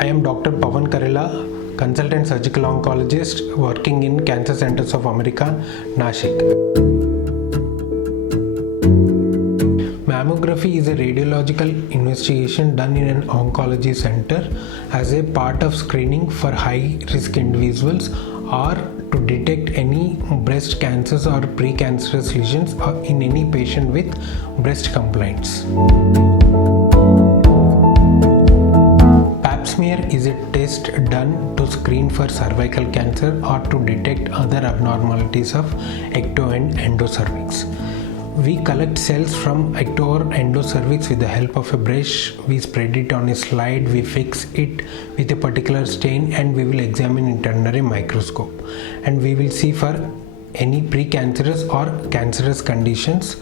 I am Dr. Pawan Karela, consultant surgical oncologist working in Cancer Centers of America, Nashik. Mammography is a radiological investigation done in an oncology center as a part of screening for high risk individuals or to detect any breast cancers or precancerous lesions in any patient with breast complaints. Pap smear is a test done to screen for cervical cancer or to detect other abnormalities of ecto and endocervix. We collect cells from ecto or endocervix with the help of a brush. We spread it on a slide, we fix it with a particular stain, and we will examine it under a microscope. And we will see for any precancerous or cancerous conditions